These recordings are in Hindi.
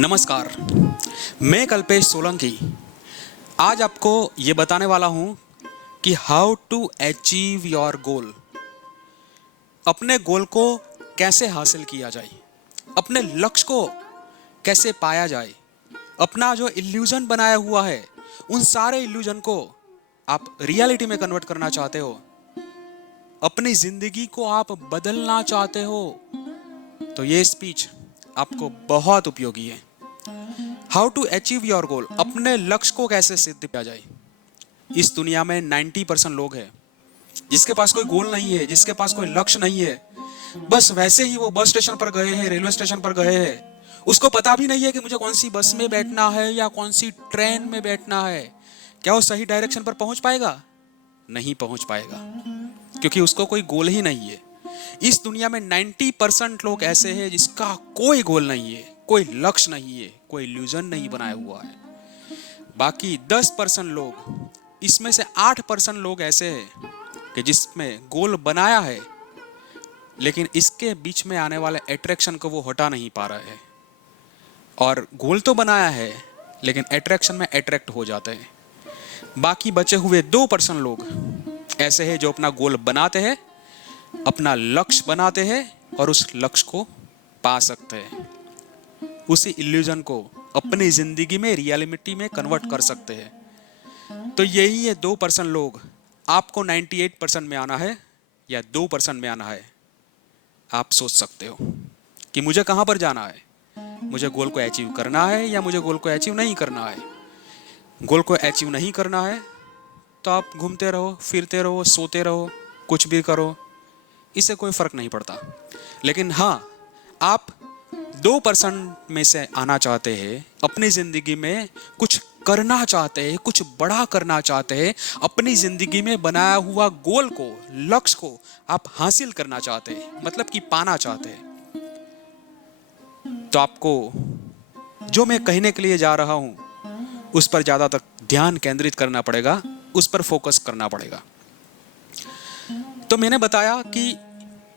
नमस्कार, मैं कल्पेश सोलंकी आज आपको ये बताने वाला हूँ कि how to achieve your goal. अपने गोल को कैसे हासिल किया जाए, अपने लक्ष्य को कैसे पाया जाए, अपना जो इल्यूजन बनाया हुआ है उन सारे इल्यूजन को आप रियलिटी में कन्वर्ट करना चाहते हो, अपनी जिंदगी को आप बदलना चाहते हो, तो ये स्पीच आपको बहुत उपयोगी है। How to achieve your goal, अपने लक्ष्य को कैसे सिद्ध किया जाए। इस दुनिया में 90% लोग हैं जिसके पास कोई गोल नहीं है, जिसके पास कोई लक्ष्य नहीं है। बस वैसे ही वो बस स्टेशन पर गए हैं, रेलवे स्टेशन पर गए हैं, उसको पता भी नहीं है कि मुझे कौन सी बस में बैठना है या कौन सी ट्रेन में बैठना है। क्या वो सही डायरेक्शन पर पहुंच पाएगा? नहीं पहुंच पाएगा, क्योंकि उसको कोई गोल ही नहीं है। इस दुनिया में 90% लोग ऐसे हैं जिसका कोई गोल नहीं है, कोई लक्ष्य नहीं है, कोई इल्यूजन नहीं बनाया हुआ है। बाकी 10% लोग, इसमें से 8% लोग ऐसे हैं कि जिसमें गोल बनाया है, लेकिन इसके बीच में आने वाले अट्रैक्शन को वो हटा नहीं पा रहा है। और गोल तो बनाया है लेकिन अट्रैक्शन में अट्रैक्ट हो जाते हैं। बाकी बचे हुए 2% लोग ऐसे हैं जो अपना गोल बनाते हैं, अपना लक्ष्य बनाते हैं और उस लक्ष्य को पा सकते हैं, उसी इल्यूजन को अपनी जिंदगी में रियलिटी में कन्वर्ट कर सकते हैं। तो यही है 2% लोग। आपको 98% में आना है या 2% में आना है, आप सोच सकते हो कि मुझे कहां पर जाना है, मुझे गोल को अचीव करना है या मुझे गोल को अचीव नहीं करना है। गोल को अचीव नहीं करना है तो आप घूमते रहो, फिरते रहो, सोते रहो, कुछ भी करो, इससे कोई फर्क नहीं पड़ता। लेकिन हाँ, आप 2% में से आना चाहते हैं, अपनी जिंदगी में कुछ करना चाहते हैं, कुछ बड़ा करना चाहते हैं, अपनी जिंदगी में बनाया हुआ गोल को, लक्ष्य को आप हासिल करना चाहते हैं, मतलब कि पाना चाहते हैं, तो आपको जो मैं कहने के लिए जा रहा हूं उस पर ज्यादा तक ध्यान केंद्रित करना पड़ेगा, उस पर फोकस करना पड़ेगा। तो मैंने बताया कि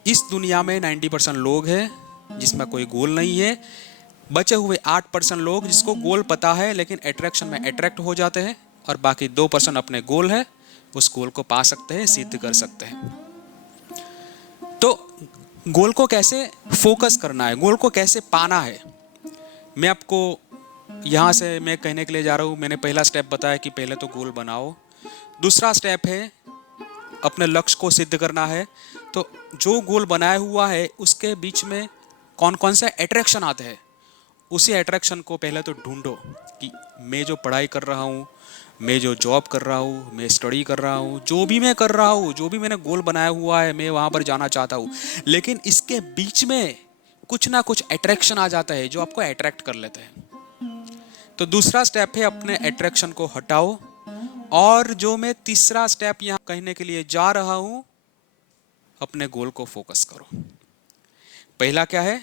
इस दुनिया में 90% लोग हैं जिसमें कोई गोल नहीं है। बचे हुए 8% लोग जिसको गोल पता है लेकिन अट्रैक्शन में अट्रैक्ट हो जाते हैं, और बाकी 2% अपने गोल है, उस गोल को पा सकते हैं, सिद्ध कर सकते हैं। तो गोल को कैसे फोकस करना है, गोल को कैसे पाना है, मैं आपको यहां से मैं कहने के लिए जा रहा हूं। मैंने पहला स्टेप बताया कि पहले तो गोल बनाओ। दूसरा स्टेप है अपने लक्ष्य को सिद्ध करना है। तो जो गोल बनाया हुआ है उसके बीच में कौन कौन से अट्रैक्शन आते हैं, उसी अट्रैक्शन को पहले तो ढूंढो कि मैं जो पढ़ाई कर रहा हूँ, मैं जो जॉब कर रहा हूँ, मैं स्टडी कर रहा हूँ, जो भी मैं कर रहा हूँ, जो भी मैंने गोल बनाया हुआ है, मैं वहाँ पर जाना चाहता हूँ, लेकिन इसके बीच में कुछ ना कुछ अट्रैक्शन आ जाता है जो आपको अट्रैक्ट कर लेते हैं। तो दूसरा स्टेप है अपने अट्रैक्शन को हटाओ। और जो मैं तीसरा स्टेप यहाँ कहने के लिए जा रहा हूं, अपने गोल को फोकस करो। पहला क्या है?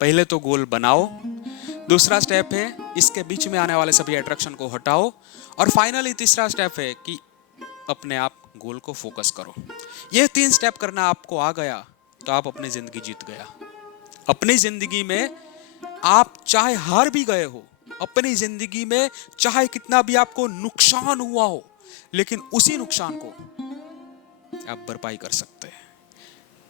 पहले तो गोल बनाओ। दूसरा स्टेप है इसके बीच में आने वाले सभी अट्रैक्शन को हटाओ। और फाइनली तीसरा स्टेप है कि अपने आप गोल को फोकस करो। ये 3 स्टेप करना आपको आ गया तो आप अपनी जिंदगी जीत गया। अपनी जिंदगी में आप चाहे हार भी गए हो, अपनी जिंदगी में चाहे कितना भी आपको नुकसान हुआ हो, लेकिन उसी नुकसान को आप भरपाई कर सकते हैं,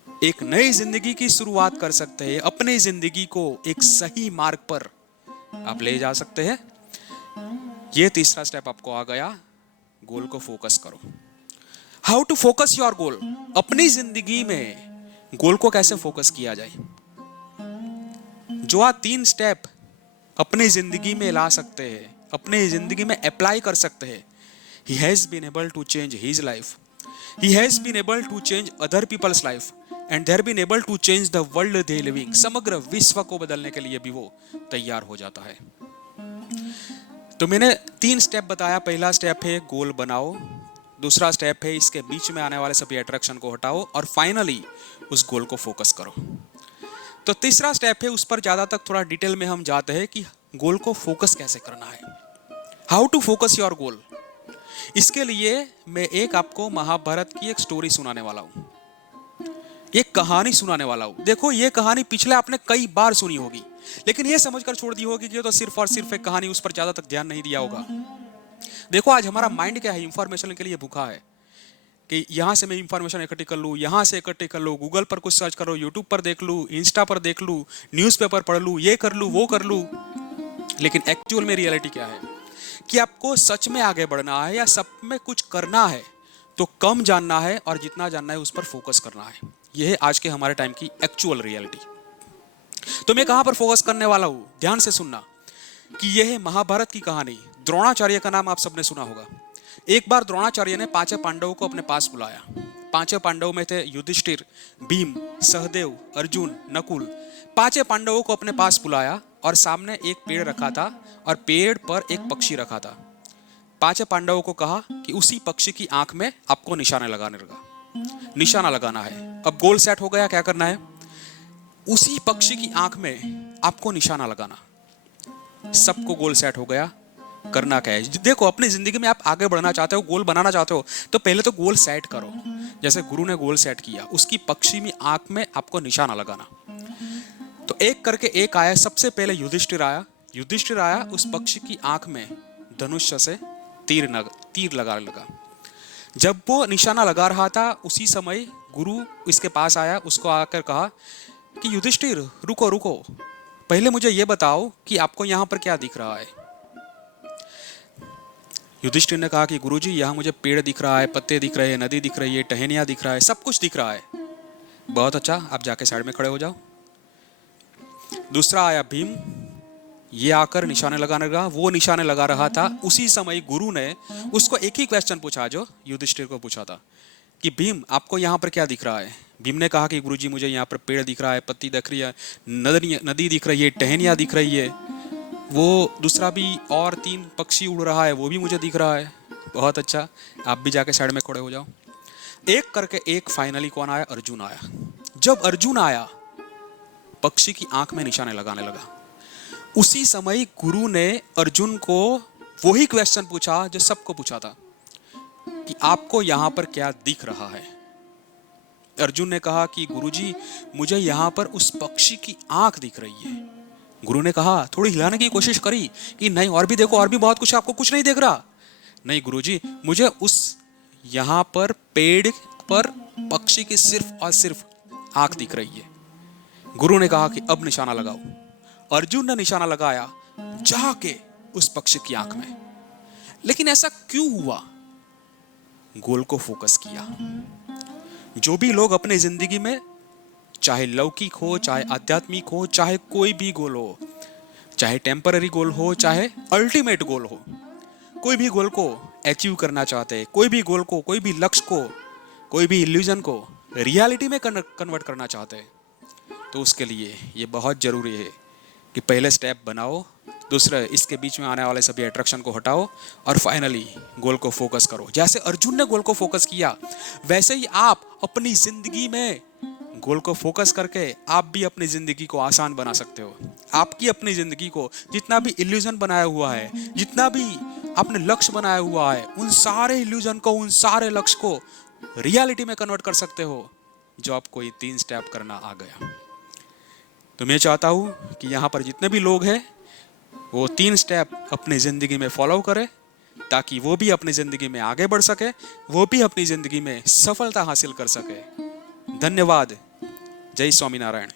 एक नई जिंदगी की शुरुआत कर सकते हैं, अपनी जिंदगी को एक सही मार्ग पर आप ले जा सकते हैं। ये तीसरा स्टेप आपको आ गया, गोल को फोकस करो। How to focus your goal, अपनी जिंदगी में गोल को कैसे फोकस किया जाए। जो आप 3 स्टेप अपनी जिंदगी में ला सकते हैं, अपनी जिंदगी में अप्लाई कर सकते हैं। He has been able to change his life. He has been able to change other people's life. And they have been able to change the world they living. समग्र विश्व को बदलने के लिए भी वो तैयार हो जाता है। तो मैंने 3 स्टेप बताया। पहला स्टेप है गोल बनाओ। दूसरा स्टेप है इसके बीच में आने वाले सभी अट्रैक्शन को हटाओ। और फाइनली उस गोल को फोकस करो। तो तीसरा स्टेप है, उस पर ज्यादा तक थोड़ा डिटेल में हम जाते हैं कि गोल को फोकस कैसे करना है। How to focus your goal. इसके लिए मैं एक आपको महाभारत की एक स्टोरी सुनाने वाला हूं। एक कहानी सुनाने वाला हूं। देखो ये कहानी पिछले आपने कई बार सुनी होगी, लेकिन ये समझकर छोड़ दी होगी कि ये तो सिर्फ और सिर्फ एक कहानी, उस पर ज्यादा तक ध्यान नहीं दिया होगा। देखो आज हमारा माइंड क्या है, इंफॉर्मेशन के लिए भूखा है कि यहाँ से मैं इंफॉर्मेशन इकट्ठी कर लूँ, यहाँ से इकट्ठी कर लूँ, गूगल पर कुछ सर्च करो, यूट्यूब पर देख लूँ, इंस्टा पर देख लूँ, न्यूज़पेपर पढ़ लूँ, ये कर लूँ वो कर लूँ। लेकिन एक्चुअल में रियलिटी क्या है कि आपको सच में आगे बढ़ना है या सब में कुछ करना है तो कम जानना है और जितना जानना है उस पर फोकस करना है। यह है आज के हमारे टाइम की एक्चुअल रियलिटी। तो मैं कहां पर फोकस करने वाला हूं, ध्यान से सुनना कि यह है महाभारत की कहानी। द्रोणाचार्य का नाम आप सबने सुना होगा। एक बार द्रोणाचार्य ने पांचों पांडवों को अपने पास बुलाया। पांचों पांडवों में थे युधिष्ठिर, भीम, सहदेव, अर्जुन, नकुल। पांचों पांडवों को अपने पास बुलाया और सामने एक पेड़ रखा था और पेड़ पर एक पक्षी रखा था। पांचों पांडवों को कहा कि उसी पक्षी की आंख में आपको निशाना लगाना है। अब गोल सेट हो गया, क्या करना है, उसी पक्षी की आंख में आपको निशाना लगाना। सबको गोल सेट हो गया, करना क्या है। देखो अपनी जिंदगी में आप आगे बढ़ना चाहते हो, गोल बनाना चाहते हो तो पहले तो गोल सेट करो। जैसे गुरु ने गोल सेट किया, उसकी पक्षी में आंख में आपको निशाना लगाना। तो एक करके एक आया। सबसे पहले युधिष्ठिर आया, उस पक्षी की आंख में धनुष्य से तीर लगा। जब वो निशाना लगा रहा था उसी समय गुरु इसके पास आया, उसको आकर कहा कि युधिष्ठिर रुको, पहले मुझे ये बताओ कि आपको यहाँ पर क्या दिख रहा है। युधिष्ठिर ने कहा कि गुरुजी यहाँ मुझे पेड़ दिख रहा है, पत्ते दिख रहे हैं, नदी दिख रही है, टहनियाँ दिख रहा है, सब कुछ दिख रहा है। बहुत अच्छा, आप जाके साइड में खड़े हो जाओ। दूसरा आया भीम, ये आकर निशाने लगाने लगा। वो निशाने लगा रहा था, उसी समय गुरु ने उसको एक ही क्वेश्चन पूछा जो युधिष्ठिर को पूछा था कि भीम आपको यहाँ पर क्या दिख रहा है। भीम ने कहा कि गुरुजी मुझे यहाँ पर पेड़ दिख रहा है, पत्ती दिख रही है, नदी दिख रही है, टहनियाँ दिख रही है। वो दूसरा भी और 3 पक्षी उड़ रहा है, वो भी मुझे दिख रहा है। बहुत अच्छा, आप भी जाके साइड में खड़े हो जाओ। एक करके एक फाइनली कौन आया, अर्जुन आया। जब अर्जुन आया पक्षी की आंख में निशाने लगाने लगा। उसी समय गुरु ने अर्जुन को वही क्वेश्चन पूछा जो सबको पूछा था कि आपको यहां पर क्या दिख रहा है। अर्जुन ने कहा कि गुरुजी मुझे यहां पर उस पक्षी की आंख दिख रही है। गुरु ने कहा, थोड़ी हिलाने की कोशिश करी कि नहीं और भी देखो, और भी बहुत कुछ, आपको कुछ नहीं दिख रहा। नहीं गुरुजी, मुझे उस यहां पर पेड़ पर पक्षी की सिर्फ और सिर्फ आंख दिख रही है। गुरु ने कहा कि अब निशाना लगाओ। अर्जुन ने निशाना लगाया जाके उस पक्षी की आंख में। लेकिन ऐसा क्यों हुआ? गोल को फोकस किया। जो भी लोग अपने जिंदगी में, चाहे लौकिक हो, चाहे आध्यात्मिक हो, चाहे कोई भी गोल हो, चाहे टेम्पररी गोल हो, चाहे अल्टीमेट गोल हो, कोई भी गोल को अचीव करना चाहते हैं, कोई भी गोल को, कोई भी लक्ष्य को, कोई भी इल्यूजन को रियलिटी में कन्वर्ट करना चाहते हैं, तो उसके लिए ये बहुत जरूरी है कि पहले स्टेप बनाओ, दूसरा इसके बीच में आने वाले सभी अट्रैक्शन को हटाओ और फाइनली गोल को फोकस करो। जैसे अर्जुन ने गोल को फोकस किया, वैसे ही आप अपनी जिंदगी में गोल को फोकस करके आप भी अपनी जिंदगी को आसान बना सकते हो। आपकी अपनी जिंदगी को जितना भी इल्यूजन बनाया हुआ है, जितना भी आपने लक्ष्य बनाया हुआ है, उन सारे इल्यूजन को, उन सारे लक्ष्य को रियलिटी में कन्वर्ट कर सकते हो जो आपको ये 3 स्टेप करना आ गया। तो मैं चाहता हूं कि यहाँ पर जितने भी लोग हैं वो 3 स्टेप अपनी जिंदगी में फॉलो करें ताकि वो भी अपनी जिंदगी में आगे बढ़ सके, वो भी अपनी जिंदगी में सफलता हासिल कर सके। धन्यवाद। जय स्वामीनारायण।